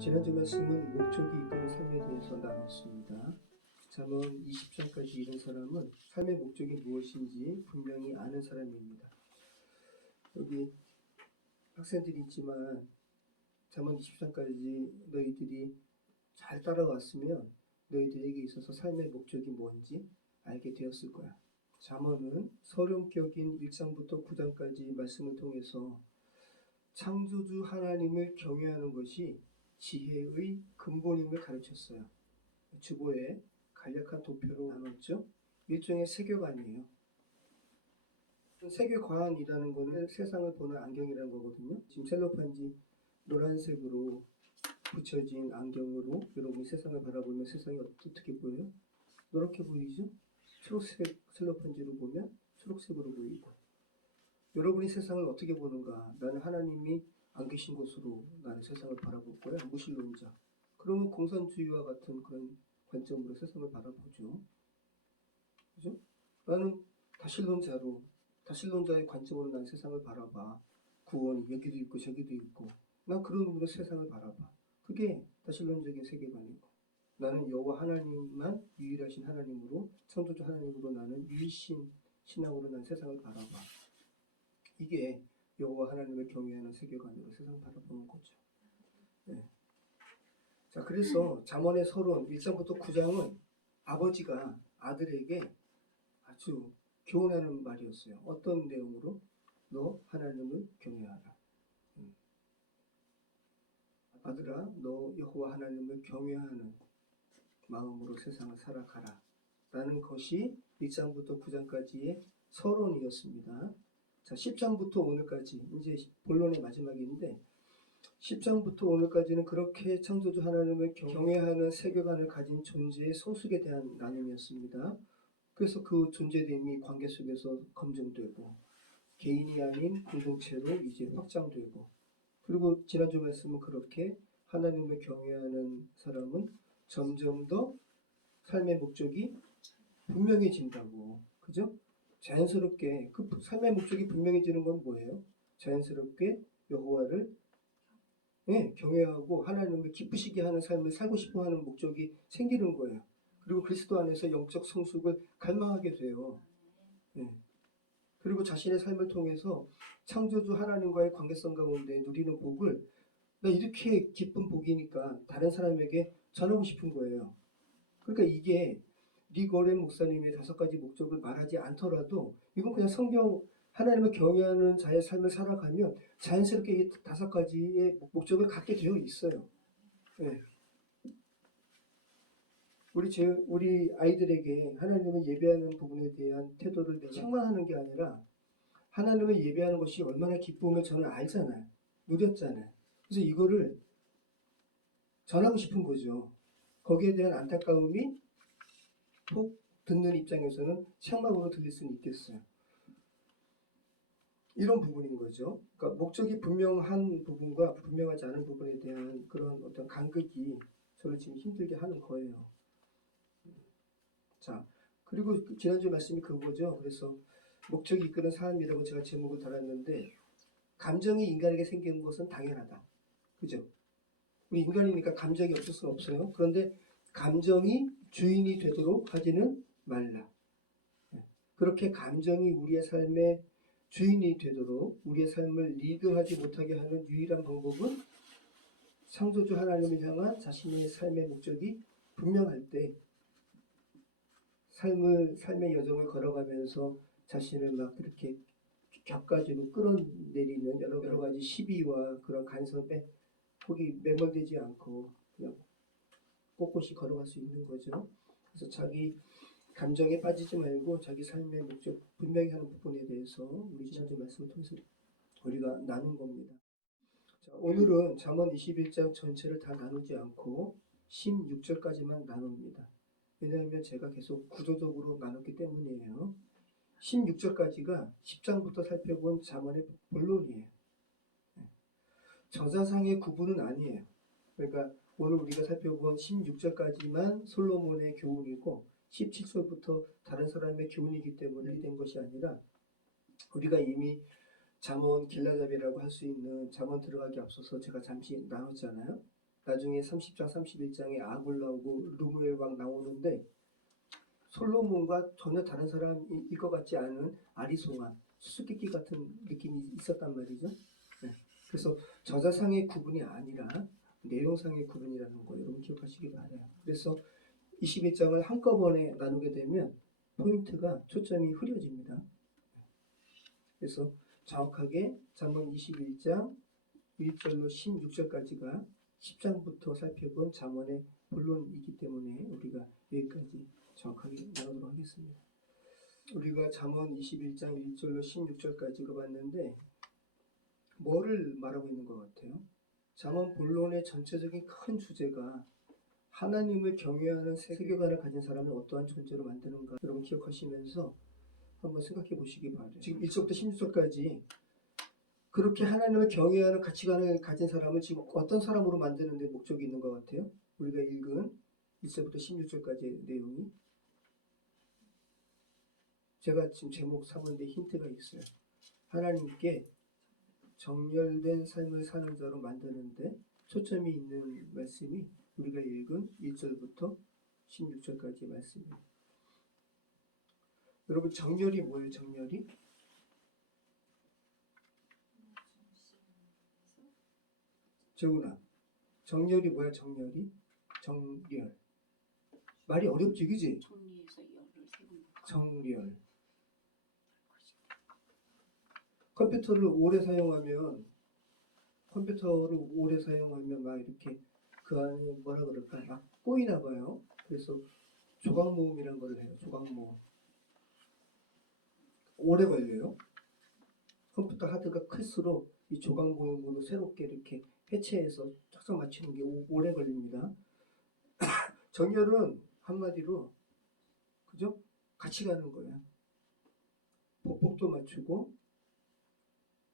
지난주 말씀은 목적이 이끄는 삶에 대해서 나눴습니다. 잠언 20장까지 읽은 사람은 삶의 목적이 무엇인지 분명히 아는 사람입니다. 여기 학생들이 있지만 잠언 20장까지 너희들이 잘 따라왔으면 너희들에게 있어서 삶의 목적이 뭔지 알게 되었을 거야. 잠언은 서론격인 1장부터 9장까지 말씀을 통해서 창조주 하나님을 경외하는 것이 지혜의 근본임을 가르쳤어요. 주보에 간략한 도표로 나눴죠. 일종의 세계관이에요. 세계관이라는 것은 세상을 보는 안경이라는 거거든요. 지금 셀로판지 노란색으로 붙여진 안경으로 여러분이 세상을 바라보면 세상이 어떻게 보여요? 노랗게 보이죠? 초록색 셀로판지로 보면 초록색으로 보이고, 여러분이 세상을 어떻게 보는가? 나는 하나님이 안 계신 곳으로 나는 세상을 바라볼 거야. 무신론자. 그러면 공산주의와 같은 그런 관점으로 세상을 바라보죠. 그죠? 나는 다신론자의 관점으로 난 세상을 바라봐. 구원이 여기도 있고 저기도 있고. 난 그런 눈으로 세상을 바라봐. 그게 다신론적인 세계관이고. 나는 여호와 하나님만 유일하신 하나님으로, 창조주 하나님으로 나는 유일신 신앙으로 난 세상을 바라봐. 이게 여호와 하나님을 경외하는 세계관으로 세상 바라보는 거죠. 네. 자, 그래서 잠언의 서론 1장부터 9장은 아버지가 아들에게 아주 교훈하는 말이었어요. 어떤 내용으로? 너 하나님을 경외하라. 아들아, 너 여호와 하나님을 경외하는 마음으로 세상을 살아가라. 라는 것이 1장부터 9장까지의 서론이었습니다. 자, 10장부터 오늘까지 이제 본론의 마지막인데, 10장부터 오늘까지는 그렇게 창조주 하나님을 경외하는 세계관을 가진 존재의 소속에 대한 나눔이었습니다. 그래서 그 존재됨이 관계 속에서 검증되고 개인이 아닌 공동체로 이제 확장되고, 그리고 지난주 말씀은 그렇게 하나님을 경외하는 사람은 점점 더 삶의 목적이 분명해진다고. 그죠? 자연스럽게 그 삶의 목적이 분명해지는 건 뭐예요? 자연스럽게 여호와를 경외하고 하나님을 기쁘시게 하는 삶을 살고 싶어 하는 목적이 생기는 거예요. 그리고 그리스도 안에서 영적 성숙을 갈망하게 돼요. 그리고 자신의 삶을 통해서 창조주 하나님과의 관계성 가운데 누리는 복을, 나 이렇게 기쁜 복이니까 다른 사람에게 전하고 싶은 거예요. 그러니까 이게 리거렌 목사님의 5가지 목적을 말하지 않더라도 이건 그냥 성경 하나님을 경외하는 자의 삶을 살아가면 자연스럽게 이 5가지의 목적을 갖게 되어 있어요. 네. 우리 아이들에게 하나님을 예배하는 부분에 대한 태도를 내가 책망하는 게 아니라 하나님을 예배하는 것이 얼마나 기쁨을 저는 알잖아요. 누렸잖아요. 그래서 이거를 전하고 싶은 거죠. 거기에 대한 안타까움이 꼭 듣는 입장에서는 책망으로 들릴 수는 있겠어요. 이런 부분인 거죠. 그러니까 목적이 분명한 부분과 분명하지 않은 부분에 대한 그런 어떤 간극이 저를 지금 힘들게 하는 거예요. 자, 그리고 지난주 말씀이 그거죠. 그래서 목적이 이끄는 삶이라고 제가 제목을 달았는데, 감정이 인간에게 생기는 것은 당연하다. 그죠? 우리 인간이니까 감정이 없을 수는 없어요. 그런데 감정이 주인이 되도록 하지는 말라. 그렇게 감정이 우리의 삶의 주인이 되도록 우리의 삶을 리드하지 못하게 하는 유일한 방법은 창조주 하나님을 향한 자신의 삶의 목적이 분명할 때 삶의 여정을 걸어가면서 자신을 막 그렇게 격가지로 끌어내리는 여러 가지 시비와 그런 간섭에 거기 매몰되지 않고 그냥 꼿꼿이 걸어갈 수 있는 거죠. 그래서 자기 감정에 빠지지 말고 자기 삶의 목적 분명히 하는 부분에 대해서 우리 지난주 말씀을 통해서 우리가 나눈 겁니다. 자, 오늘은 잠언 21장 전체를 다 나누지 않고 16절까지만 나눕니다. 왜냐하면 제가 계속 구조적으로 나눴기 때문이에요. 16절까지가 10장부터 살펴본 잠언의 본론이에요. 저자상의 구분은 아니에요. 그러니까 오늘 우리가 살펴본 16절까지만 솔로몬의 교훈이고 17절부터 다른 사람의 교훈이기 때문에 된 것이 아니라, 우리가 이미 잠언 길라잡이라고 할 수 있는 잠언 들어가기 앞서서 제가 잠시 나눴잖아요. 나중에 30장, 31장에 아굴 나오고 르무엘 왕 나오는데 솔로몬과 전혀 다른 사람일 것 같지 않은 아리송한 수수께끼 같은 느낌이 있었단 말이죠. 네. 그래서 저자상의 구분이 아니라 내용상의 구분이라는 거 여러분 기억하시기 바라요. 그래서 21장을 한꺼번에 나누게 되면 포인트가 초점이 흐려집니다. 그래서 정확하게 잠언 21장 1절로 16절까지가 10장부터 살펴본 잠언의 본론이기 때문에 우리가 여기까지 정확하게 나누도록 하겠습니다. 우리가 잠언 21장 1절로 16절까지가 봤는데 뭐를 말하고 있는 것 같아요? 잠언 본론의 전체적인 큰 주제가 하나님을 경외하는 세계관을 가진 사람을 어떠한 존재로 만드는가 여러분 기억하시면서 한번 생각해 보시기 바랍니다. 지금 1절부터 16절까지 그렇게 하나님을 경외하는 가치관을 가진 사람을 지금 어떤 사람으로 만드는 데 목적이 있는 것 같아요? 우리가 읽은 1절부터 16절까지의 내용이 제가 지금 제목 삼은데 힌트가 있어요. 하나님께 정렬된 삶을 사는 자로 만드는데 초점이 있는 말씀이 우리가 읽은 1절부터 16절까지의 말씀이에요. 여러분 정렬이 뭐예요? 정렬이? 재훈아, 정렬이 뭐야? 정렬이? 정렬. 말이 어렵지, 그지? 정렬. 컴퓨터를 오래 사용하면 막 이렇게 그 안에 뭐라 그럴까? 막 꼬이나 봐요. 그래서 조각 모음이라는 걸 해요. 조각 모음. 오래 걸려요. 컴퓨터 하드가 클수록 이 조각 모음으로 새롭게 이렇게 해체해서 쫙쫙 맞추는 게 오래 걸립니다. 정렬은 한마디로 그죠? 같이 가는 거예요. 보폭도 맞추고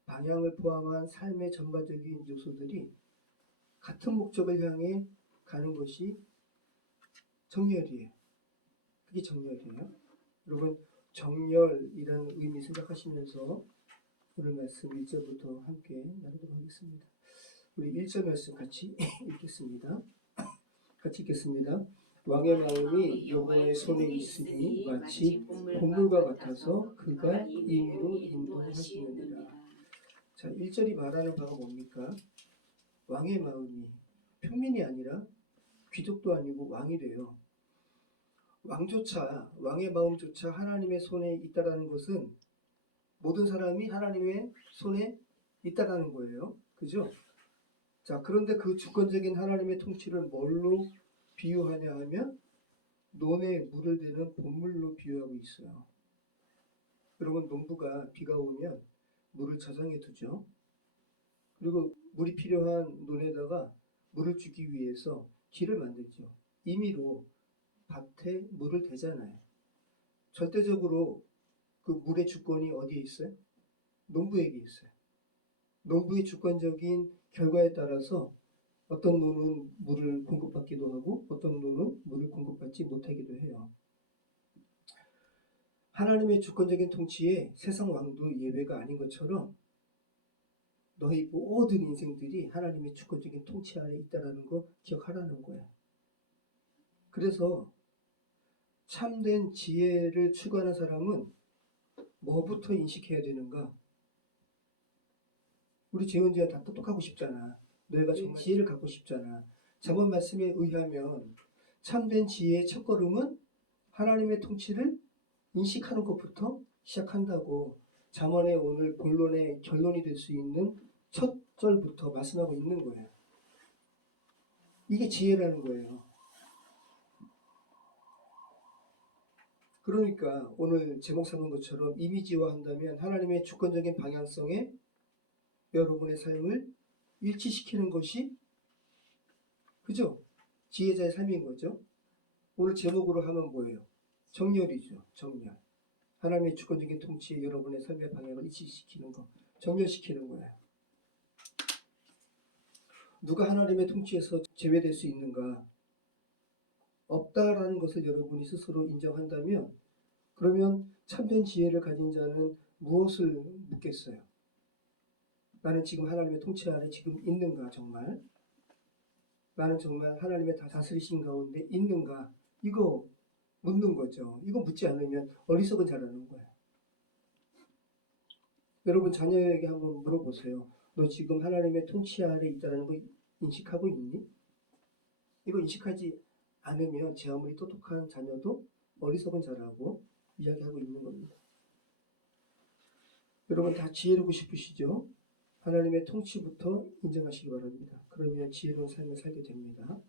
방향을 포함한 삶의 전반적인 요소들이 같은 목적을 향해 가는 것이 정렬이에요. 그게 정렬이에요. 여러분 정렬이라는 의미 생각하시면서 오늘 말씀 1절부터 함께 나누도록 하겠습니다. 우리 1절 말씀 같이 읽겠습니다. 같이 읽겠습니다. 왕의 마음이 여호와의 손에 있으니 마치 보물과 같아서 그가 임의로 인도하시느니라. 자, 1절이 말하는 바가 뭡니까? 왕의 마음이 평민이 아니라 귀족도 아니고 왕이래요. 왕의 마음조차 하나님의 손에 있다라는 것은 모든 사람이 하나님의 손에 있다라는 거예요. 그죠? 자, 그런데 그 주권적인 하나님의 통치를 뭘로 비유하냐 하면 논에 물을 대는 본물로 비유하고 있어요. 여러분 농부가 비가 오면 물을 저장해 두죠. 그리고 물이 필요한 논에다가 물을 주기 위해서 길을 만들죠. 임의로 밭에 물을 대잖아요. 절대적으로 그 물의 주권이 어디에 있어요? 농부에게 있어요. 농부의 주권적인 결과에 따라서 어떤 논은 물을 공급받기도 하고 어떤 논은 물을 공급받지 못하기도 해요. 하나님의 주권적인 통치에 세상 왕도 예외가 아닌 것처럼 너희 모든 인생들이 하나님의 주권적인 통치 아래 있다는 거 기억하라는 거야. 그래서 참된 지혜를 추구하는 사람은 뭐부터 인식해야 되는가? 우리 재훈이가 다 똑똑하고 싶잖아. 너희가 정말 지혜를 갖고 싶잖아. 잠언 말씀에 의하면 참된 지혜의 첫걸음은 하나님의 통치를 인식하는 것부터 시작한다고 잠언의 오늘 본론의 결론이 될 수 있는 첫 절부터 말씀하고 있는 거예요. 이게 지혜라는 거예요. 그러니까 오늘 제목 삼은 것처럼 이미지화한다면 하나님의 주권적인 방향성에 여러분의 삶을 일치시키는 것이 그죠? 지혜자의 삶인 거죠. 오늘 제목으로 하면 뭐예요? 정렬이죠. 정렬. 하나님의 주권적인 통치에 여러분의 삶의 방향을 일치시키는 거. 정렬시키는 거예요. 누가 하나님의 통치에서 제외될 수 있는가? 없다라는 것을 여러분이 스스로 인정한다면 그러면 참된 지혜를 가진 자는 무엇을 묻겠어요? 나는 지금 하나님의 통치 아래 지금 있는가 정말? 나는 정말 하나님의 다스리심 가운데 있는가? 이거 묻는 거죠. 이거 묻지 않으면 어리석은 자라는 거예요. 여러분 자녀에게 한번 물어보세요. 너 지금 하나님의 통치 아래 있다는 거 인식하고 있니? 이거 인식하지 않으면 제 아무리 똑똑한 자녀도 어리석은 자라고 이야기하고 있는 겁니다. 여러분 다 지혜롭고 싶으시죠? 하나님의 통치부터 인정하시기 바랍니다. 그러면 지혜로운 삶을 살게 됩니다.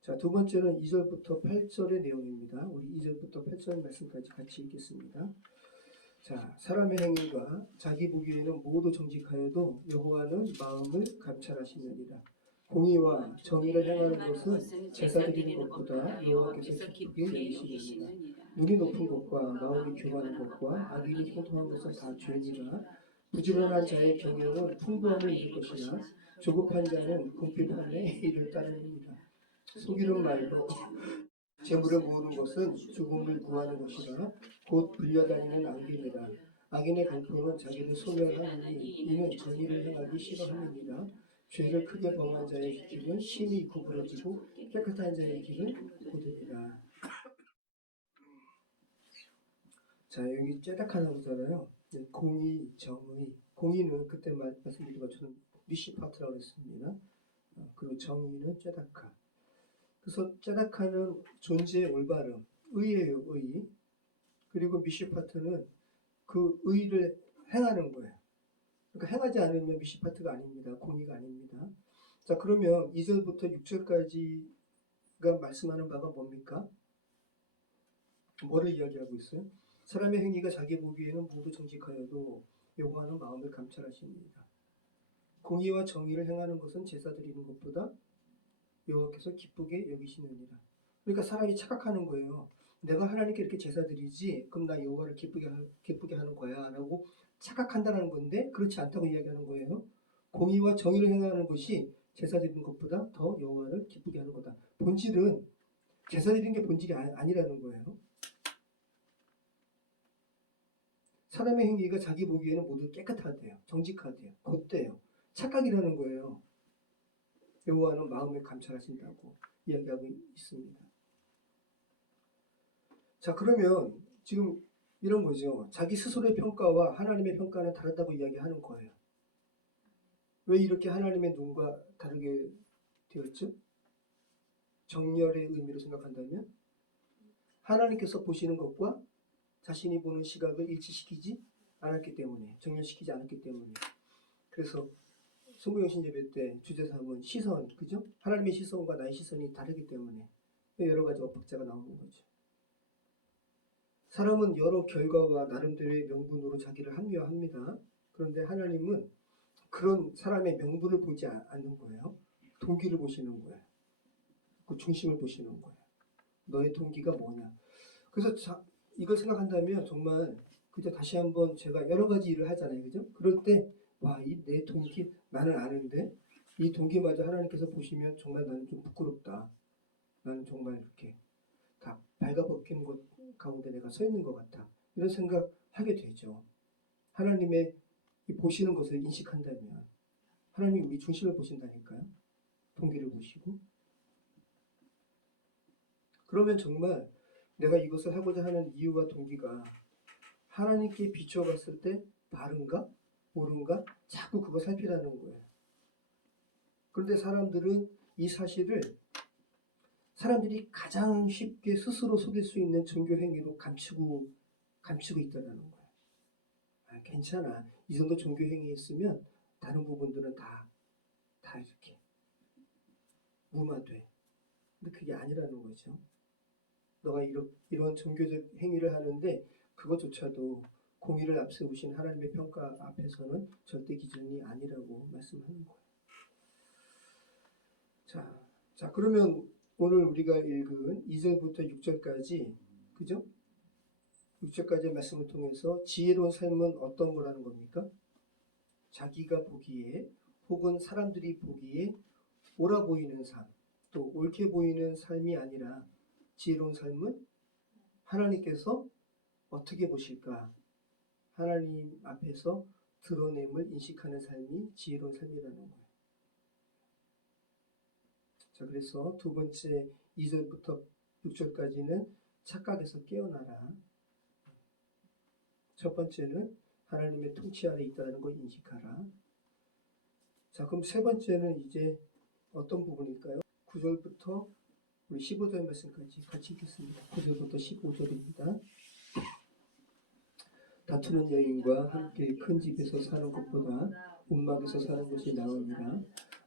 자, 두 번째는 2절부터 8절의 내용입니다. 우리 2절부터 8절 말씀까지 같이 읽겠습니다. 자, 사람의 행위가 자기 보기에는 모두 정직하여도 여호와는 마음을 감찰하시느니라. 공의와 정의를 행하는 것은 제사 드리는 것보다 여호와께서 기쁘게 여기시느니라. 눈이 높은 것과 마음이 교만한 것과 악인이 형통한 것은 다 죄니라. 부지런한 자의 경영은 풍부함을 이룰 것이나 조급한 자는 궁핍함에 이를 따르느니라. 속이는 말로 재물을 모으는 것은 죽음을 구하는 것이라 곧 불려다니는 안개니라. 악인의 강포는 자기를 소멸하느니 이는 정의를 행하기 싫어함이니라. 죄를 크게 범한 자의 길은 심히 구부러지고 깨끗한 자의 길은 고되니라. 자, 여기 째딱하다고 하잖아요. 공의, 정의. 공의는 그때 말씀드린 것처럼 미시파트라고 했습니다. 그리고 정의는 째딱하. 그래서 째dak하는 존재의 올바름, 의예요, 의. 그리고 미시파트는 그 의를 행하는 거예요. 그러니까 행하지 않으면 미시파트가 아닙니다. 공의가 아닙니다. 자, 그러면 2절부터 6절까지가 말씀하는 바가 뭡니까? 뭐를 이야기하고 있어요? 사람의 행위가 자기 보기에는 모두 정직하여도 여호와는 마음을 감찰하십니다. 공의와 정의를 행하는 것은 제사 드리는 것보다 여호와께서 기쁘게 여기시느니라. 그러니까 사람이 착각하는 거예요. 내가 하나님께 이렇게 제사 드리지 그럼 나 여호와를 기쁘게 하는 거야 라고 착각한다는 건데 그렇지 않다고 이야기하는 거예요. 공의와 정의를 행하는 것이 제사 드리는 것보다 더 여호와를 기쁘게 하는 거다. 본질은 제사 드리는 게 본질이 아니라는 거예요. 사람의 행위가 자기 보기에는 모두 깨끗하대요. 정직하대요. 곧대요. 착각이라는 거예요. 여호와는 마음을 감찰하신다고 이야기하고 있습니다. 자, 그러면 지금 이런 거죠. 자기 스스로의 평가와 하나님의 평가는 다르다고 이야기하는 거예요. 왜 이렇게 하나님의 눈과 다르게 되었죠? 정렬의 의미로 생각한다면 하나님께서 보시는 것과 자신이 보는 시각을 일치시키지 않았기 때문에, 정렬시키지 않았기 때문에. 그래서 송구영신 예배 때 주제사항은 시선, 그죠? 하나님의 시선과 나의 시선이 다르기 때문에 여러 가지 엇박자가 나오는 거죠. 사람은 여러 결과와 나름대로의 명분으로 자기를 합리화합니다. 그런데 하나님은 그런 사람의 명분을 보지 않는 거예요. 동기를 보시는 거예요. 그 중심을 보시는 거예요. 너의 동기가 뭐냐. 그래서 이걸 생각한다면 정말 그저 다시 한번 제가 여러 가지 일을 하잖아요. 그죠? 그럴 때 와, 이 내 동기 나는 아는데 이 동기마저 하나님께서 보시면 정말 나는 좀 부끄럽다. 나는 정말 이렇게 다 발가벗긴 것 가운데 내가 서 있는 것 같아. 이런 생각하게 되죠. 하나님의 보시는 것을 인식한다면 하나님이 우리 중심을 보신다니까요. 동기를 보시고. 그러면 정말 내가 이것을 하고자 하는 이유와 동기가 하나님께 비춰봤을 때 바른가? 옳은가? 자꾸 그거 살피라는 거예요. 그런데 사람들은 이 사실을 사람들이 가장 쉽게 스스로 속일 수 있는 종교 행위로 감추고 있다는 거예요. 아, 괜찮아. 이 정도 종교 행위 했으면 다른 부분들은 다 이렇게 무마돼. 근데 그게 아니라는 거죠. 너가 이런 종교적 행위를 하는데 그것조차도 공의를 앞세우신 하나님의 평가 앞에서는 절대 기준이 아니라고 말씀하는 거예요. 자, 그러면 오늘 우리가 읽은 2절부터 6절까지, 그죠? 6절까지의 말씀을 통해서 지혜로운 삶은 어떤 거라는 겁니까? 자기가 보기에 혹은 사람들이 보기에 옳아 보이는 삶, 또 옳게 보이는 삶이 아니라 지혜로운 삶은 하나님께서 어떻게 보실까? 하나님 앞에서 드러냄을 인식하는 삶이 지혜로운 삶이라는 거예요. 자, 그래서 두 번째 2절부터 6절까지는 착각에서 깨어나라. 첫 번째는 하나님의 통치 아래 있다는 걸 인식하라. 자, 그럼 세 번째는 이제 어떤 부분일까요? 9절부터 우리 15절 말씀까지 같이 읽겠습니다. 9절부터 15절입니다. 다투는 여인과 함께 큰 집에서 사는 것보다 움막에서 사는 것이 나으니라.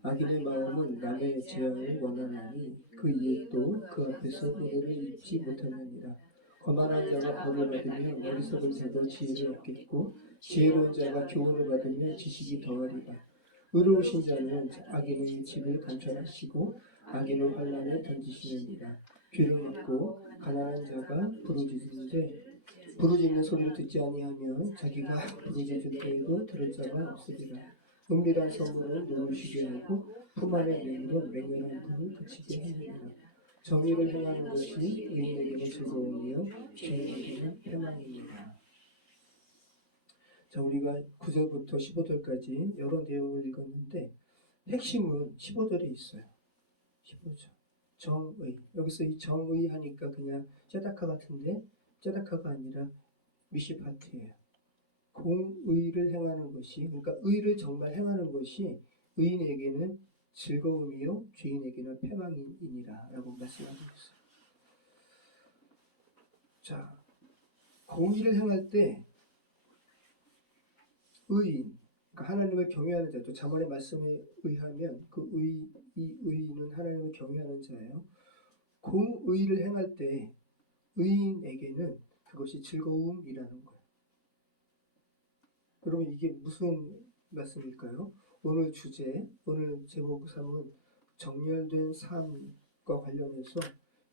악인의 마음은 남의 재앙을 원하나니 그 이에 또 그 앞에서 은혜를 입지 못하느니라. 거만한 자가 벌을 받으며 어리석은 자도 지혜를 얻겠고 지혜로운 자가 교훈을 받으며 지식이 더하리라. 의로우신 자는 악인의 집을 감찰하시고 악인을 환난에 던지시느니라. 귀를 막고 가난한 자가 부르짖는 소리를 듣지 아니하면 자기가 부르짖을 때에도 들을 자가 없으리라. 은밀한 선물은 눈을 쉬게 하고 품 안의 맹으로 맹렬한 불을 그치게 하느니라. 정의를 행하는 것이 의인에게는 즐거움이요 죄인에게는 패망입니다. 자, 우리가 9절부터 15절까지 여러 내용을 읽었는데 핵심은 15절에 있어요. 15절. 정의. 여기서 이 정의 하니까 그냥 쩌다카 같은데 쩌다카가 아니라 미시파트예요. 공의를 행하는 것이, 그러니까 의를 정말 행하는 것이 의인에게는 즐거움이요 죄인에게는 패망이니라 라고 말씀하고 있어요. 자, 공의를 행할 때 의인, 그러니까 하나님을 경외하는 자, 또 자문의 말씀에 의하면 이 의인은 하나님을 경외하는 자예요. 공의를 행할 때 의인에게는 그것이 즐거움이라는 거예요. 그러면 이게 무슨 말씀일까요? 오늘 주제, 오늘 제목 삼은 정렬된 삶과 관련해서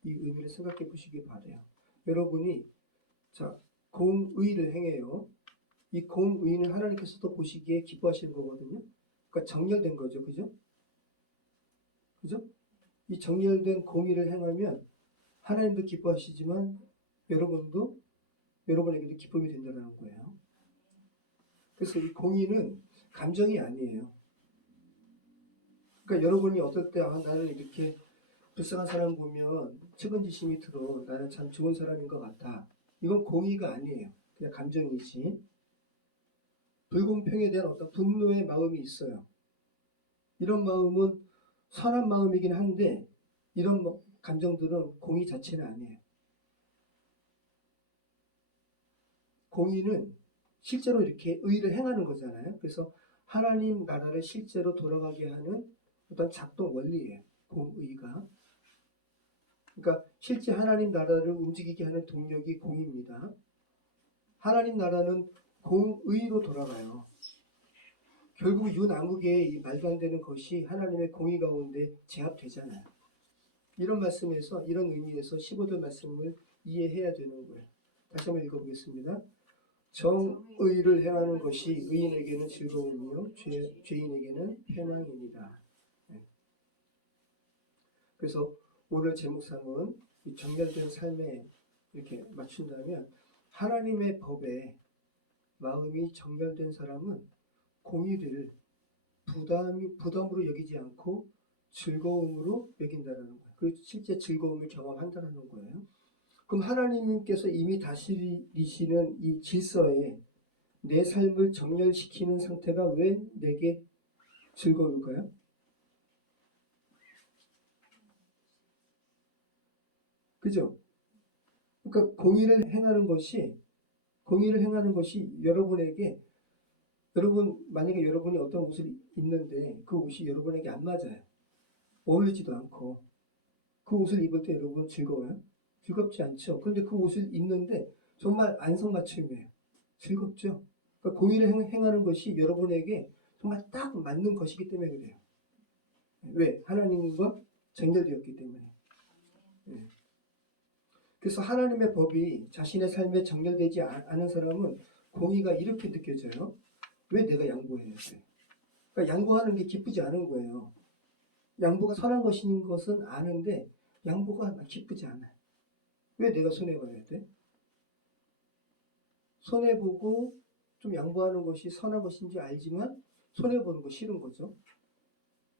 이 의미를 생각해 보시기 바라요. 여러분이 자, 공의를 행해요. 이 공의는 하나님께서도 보시기에 기뻐하시는 거거든요. 그러니까 정렬된 거죠. 그죠? 그죠? 이 정렬된 공의를 행하면 하나님도 기뻐하시지만 여러분에게도 기쁨이 된다는 거예요. 그래서 이 공의는 감정이 아니에요. 그러니까 여러분이 어떨 때 나는 이렇게 불쌍한 사람 보면 측은지심이 들어. 나는 참 좋은 사람인 것 같아. 이건 공의가 아니에요. 그냥 감정이지. 불공평에 대한 어떤 분노의 마음이 있어요. 이런 마음은 선한 마음이긴 한데 이런 감정들은 공의 자체는 아니에요. 공의는 실제로 이렇게 의를 행하는 거잖아요. 그래서 하나님 나라를 실제로 돌아가게 하는 어떤 작동 원리예요. 공의가. 그러니까 실제 하나님 나라를 움직이게 하는 동력이 공의입니다. 하나님 나라는 공의로 돌아가요. 결국 유남국의 이 말도 안 되는 것이 하나님의 공의 가운데 제압되잖아요. 이런 말씀에서, 이런 의미에서 15절 말씀을 이해해야 되는 거예요. 다시 한번 읽어보겠습니다. 정의를 행하는 것이 의인에게는 즐거움이요 죄인에게는 패망입니다. 네. 그래서 오늘 제목상은 이 정렬된 삶에 이렇게 맞춘다면 하나님의 법에 마음이 정렬된 사람은 공의를 부담으로 여기지 않고 즐거움으로 여긴다는 거예요. 그리고 실제 즐거움을 경험한다는 거예요. 그럼 하나님께서 이미 다스리시는 이 질서에 내 삶을 정렬시키는 상태가 왜 내게 즐거울까요? 그죠? 그러니까 공의를 행하는 것이 여러분에게 만약에 여러분이 어떤 옷을 입는데 그 옷이 여러분에게 안 맞아요. 어울리지도 않고 그 옷을 입을 때 여러분 즐거워요? 즐겁지 않죠. 그런데 그 옷을 입는데 정말 안성맞춤이에요. 즐겁죠. 그러니까 공의를 행하는 것이 여러분에게 정말 딱 맞는 것이기 때문에 그래요. 왜? 하나님과 정렬되었기 때문에. 네. 그래서 하나님의 법이 자신의 삶에 정렬되지 않은 사람은 공의가 이렇게 느껴져요. 왜 내가 양보해야 돼? 그러니까 양보하는 게 기쁘지 않은 거예요. 양보가 선한 것인 것은 아는데 양보가 기쁘지 않아요. 왜 내가 손해봐야 돼? 손해보고 좀 양보하는 것이 선한 것인지 알지만 손해보는 거 싫은 거죠.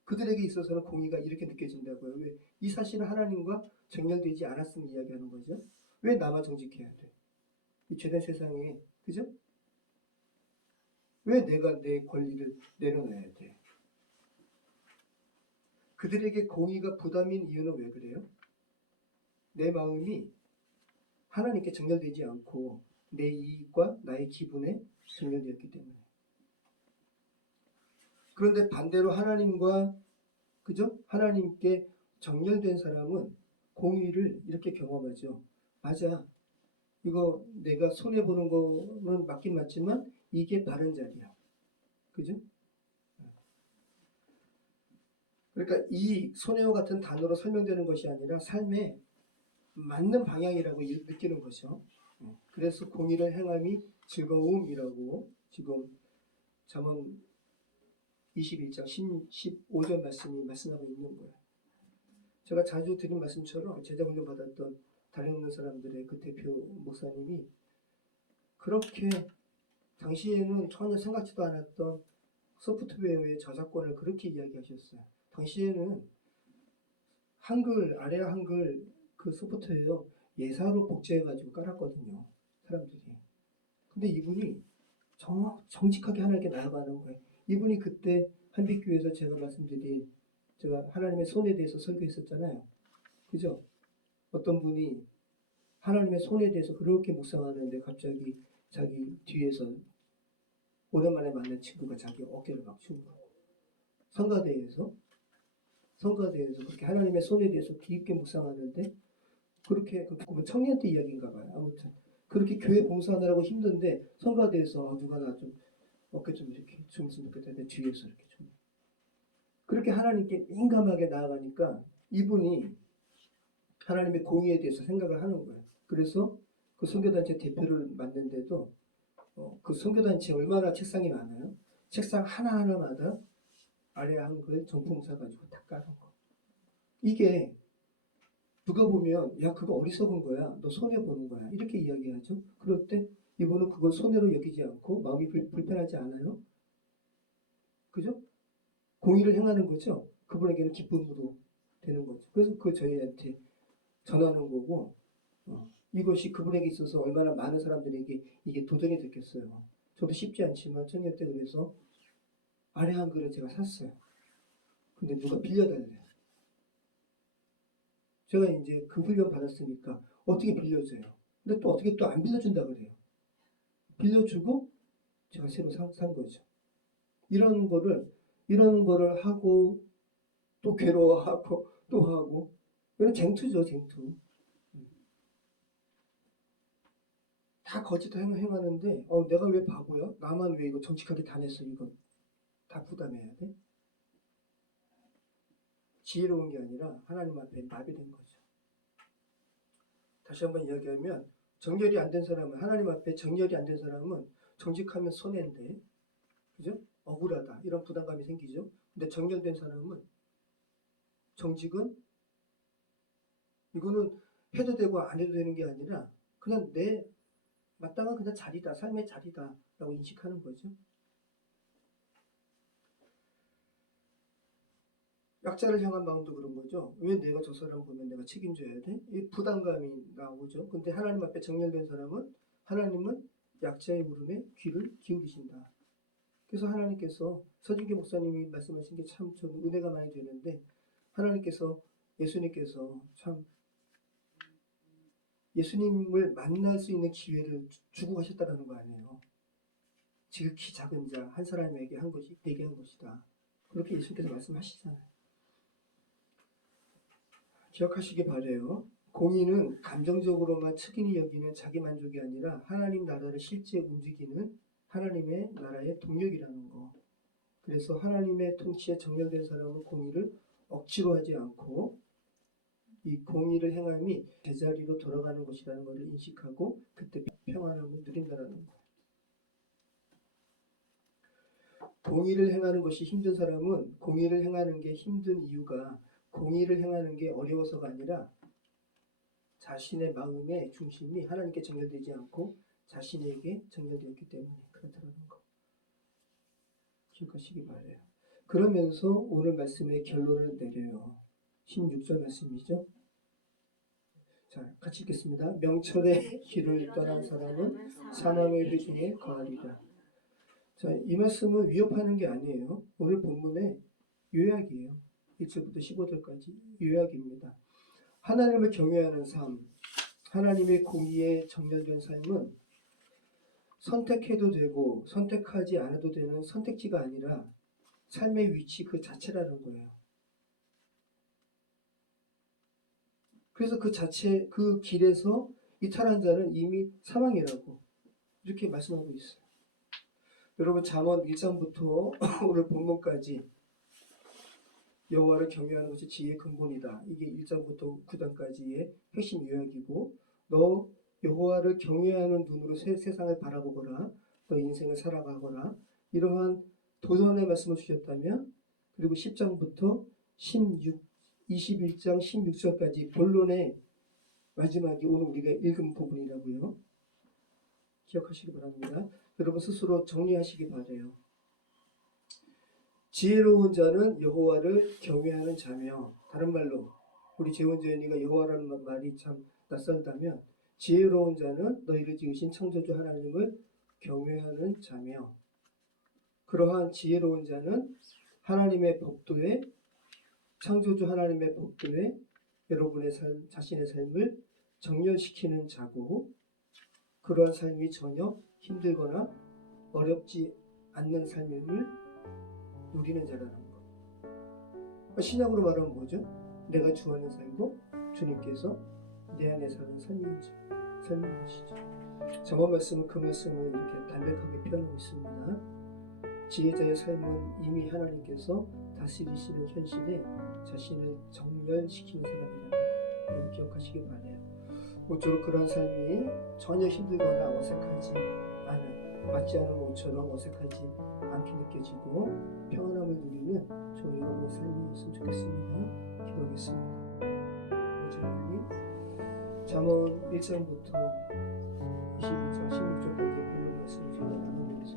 그들에게 있어서는 공의가 이렇게 느껴진다고요. 왜? 이 사실은 하나님과 정렬되지 않았음을 이야기하는 거죠. 왜 나만 정직해야 돼? 이 죄된 세상에, 그죠? 왜 내가 내 권리를 내려놔야 돼? 그들에게 공의가 부담인 이유는 왜 그래요? 내 마음이 하나님께 정렬되지 않고 내 이익과 나의 기분에 정렬되었기 때문에. 그런데 반대로 하나님과, 그죠? 하나님께 정렬된 사람은 공의를 이렇게 경험하죠. 맞아. 이거 내가 손해보는 거는 맞긴 맞지만 이게 바른 자리야. 그죠? 그러니까 이 손해와 같은 단어로 설명되는 것이 아니라 삶의 맞는 방향이라고 느끼는 거죠. 그래서 공의를 행함이 즐거움이라고 지금 잠언 21장 15절 말씀이 말씀하고 있는 거예요. 제가 자주 드린 말씀처럼 제자 훈련 받았던 다른 없는 사람들의 그 대표 목사님이 그렇게 당시에는 전혀 생각지도 않았던 소프트웨어의 저작권을 그렇게 이야기하셨어요. 당시에는 한글, 아래아 한글 그 소프트웨어 예사로 복제해가지고 깔았거든요. 사람들이. 근데 이분이 정직하게 하나님께 나아가는 거예요. 이분이 그때 한빛교회에서 제가 하나님의 손에 대해서 설교했었잖아요. 그죠? 어떤 분이 하나님의 손에 대해서 그렇게 묵상하는데 갑자기 자기 뒤에서 오랜만에 만난 친구가 자기 어깨를 막 주는 거예요. 성가대에서 그렇게 하나님의 손에 대해서 깊게 묵상하는데 그렇게 청년 때 이야기인가 봐요. 아무튼 그렇게 교회 봉사하느라고 힘든데 성가대에서 누가 나 좀 어깨 좀 이렇게 주mus으면 좋겠다는데 뒤에서 이렇게 좀 그렇게 하나님께 민감하게 나아가니까 이분이 하나님의 공의에 대해서 생각을 하는 거예요. 그래서 그 선교단체 대표를 맡는데도 그 선교단체 얼마나 책상이 많아요? 책상 하나하나마다 아래 한글 정품 사가지고 다 까는 거. 이게 누가 보면 야 그거 어리석은 거야. 너 손해보는 거야. 이렇게 이야기하죠. 그럴 때 이분은 그걸 손해로 여기지 않고 마음이 불편하지 않아요. 그죠? 공의를 행하는 거죠. 그분에게는 기쁨으로 되는 거죠. 그래서 그 저희한테 전하는 거고 이것이 그분에게 있어서 얼마나 많은 사람들에게 이게 도전이 됐겠어요. 저도 쉽지 않지만 청년 때 그래서 아래 한글을 제가 샀어요. 근데 누가 빌려달래요. 제가 이제 그 훈련 받았으니까 어떻게 빌려줘요. 근데 또 어떻게 또 안 빌려준다 그래요. 빌려주고 제가 새로 산 거죠. 이런 거를 하고 또 괴로워하고 또 하고 이건 쟁투죠, 쟁투. 다 거짓 행하는데 내가 왜 바보야? 나만 왜 이거 정직하게 다 냈어? 이거 다 부담해야 돼? 지혜로운 게 아니라 하나님 앞에 마비된 거죠. 다시 한번 이야기하면 정렬이 안 된 사람은 하나님 앞에 정렬이 안 된 사람은 정직하면 손해인데 그죠? 억울하다 이런 부담감이 생기죠. 근데 정렬된 사람은 정직은 이거는 해도 되고 안 해도 되는 게 아니라 그냥 내 마땅한 그냥 자리다 삶의 자리다 라고 인식하는 거죠. 약자를 향한 마음도 그런 거죠. 왜 내가 저 사람 보면 내가 책임져야 돼? 이 부담감이 나오죠. 근데 하나님 앞에 정렬된 사람은 하나님은 약자의 물음에 귀를 기울이신다. 그래서 하나님께서 서진기 목사님이 말씀하신 게 참 은혜가 많이 되는데 예수님께서 참 예수님을 만날 수 있는 기회를 주고 가셨다는 거 아니에요. 지극히 작은 자 한 사람에게 내게 한 것이다. 그렇게 예수님께서 말씀하시잖아요. 기억하시기 바래요. 공의는 감정적으로만 측은히 여기는 자기 만족이 아니라 하나님 나라를 실제 움직이는 하나님의 나라의 동력이라는 거. 그래서 하나님의 통치에 정렬된 사람은 공의를 억지로 하지 않고 이 공의를 행함이 제자리로 돌아가는 것이라는 것을 인식하고 그때 평안함을 누린다는 거예요. 공의를 행하는 것이 힘든 사람은 공의를 행하는 게 힘든 이유가 공의를 행하는 게 어려워서가 아니라 자신의 마음의 중심이 하나님께 정렬되지 않고 자신에게 정렬되었기 때문에 그렇다는 거 기억하시기 바라요. 그러면서 오늘 말씀의 결론을 내려요. 16절 말씀이죠. 자, 같이 읽겠습니다. 명철의 길을 떠난 사람은 사망의 그 중에 거하리라. 자, 이 말씀은 위협하는 게 아니에요. 오늘 본문의 요약이에요. 1절부터 15절까지 요약입니다. 하나님을 경외하는 삶, 하나님의 공의에 정렬된 삶은 선택해도 되고 선택하지 않아도 되는 선택지가 아니라 삶의 위치 그 자체라는 거예요. 그래서 그 자체, 그 길에서 이탈한 자는 이미 사망이라고 이렇게 말씀하고 있어요. 여러분 잠언 1장부터 오늘 본문까지 여호와를 경외하는 것이 지혜의 근본이다. 이게 1장부터 9장까지의 핵심 요약이고, 너 여호와를 경외하는 눈으로 세상을 바라보거라. 너 인생을 살아가거라. 이러한 도전의 말씀을 주셨다면, 그리고 10장부터 21장 16절까지 본론의 마지막이 오늘 우리가 읽은 부분이라고요. 기억하시기 바랍니다. 여러분 스스로 정리하시기 바라요. 지혜로운 자는 여호와를 경외하는 자며, 다른 말로 우리 재원재현이가 여호와라는 말이 참 낯설다면, 지혜로운 자는 너희를 지으신 창조주 하나님을 경외하는 자며, 그러한 지혜로운 자는 하나님의 법도에, 창조주 하나님의 법도에 여러분의 삶, 자신의 삶을 정렬시키는 자고, 그러한 삶이 전혀 힘들거나 어렵지 않는 삶임을 누리는 자라는 것. 신약으로 말하면 뭐죠? 내가 주 안에 살고 주님께서 내 안에 사는 삶인 것이죠. 저번 말씀은 그 말씀을 이렇게 담백하게 표현하고 있습니다. 지혜자의 삶은 이미 하나님께서 다스리시는 현실에 자신을 정렬시키는 사람이라는 걸 기억하시기 바라요. 모쪼록 그런 삶이 전혀 힘들거나 어색하지 않은, 맞지 않은 모처럼 어색하지 않게 느껴지고 평안함을 누리는 저 여러분의 삶이었으면 좋겠습니다. 기도하겠습니다. 아버지 하나님, 잠언 1장부터 22장 16절까지 본문 말씀을 저희가 나누면서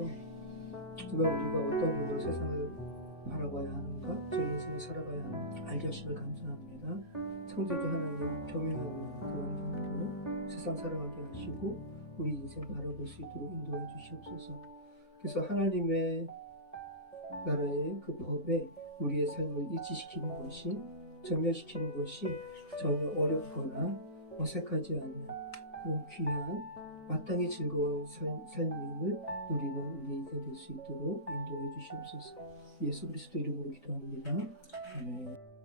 정말 우리가 어떤 눈으로 세상을 바라봐야 하는가, 저희 인생을 살아가야 하는가 알게 하심을 감사합니다. 창조주 하나님 경외하는 그런 눈으로 세상 살아가게 하시고 우리 인생 바라볼 수 있도록 인도해 주시옵소서. 그래서 하나님의 나라의 그 법에 우리의 삶을 일치시키는 것이, 정렬시키는 것이 전혀 어렵거나 어색하지 않는 그런 귀한 마땅히 즐거운 삶임을 누리는 우리 인생 될 수 있도록 인도해 주시옵소서. 예수 그리스도 이름으로 기도합니다. 아멘.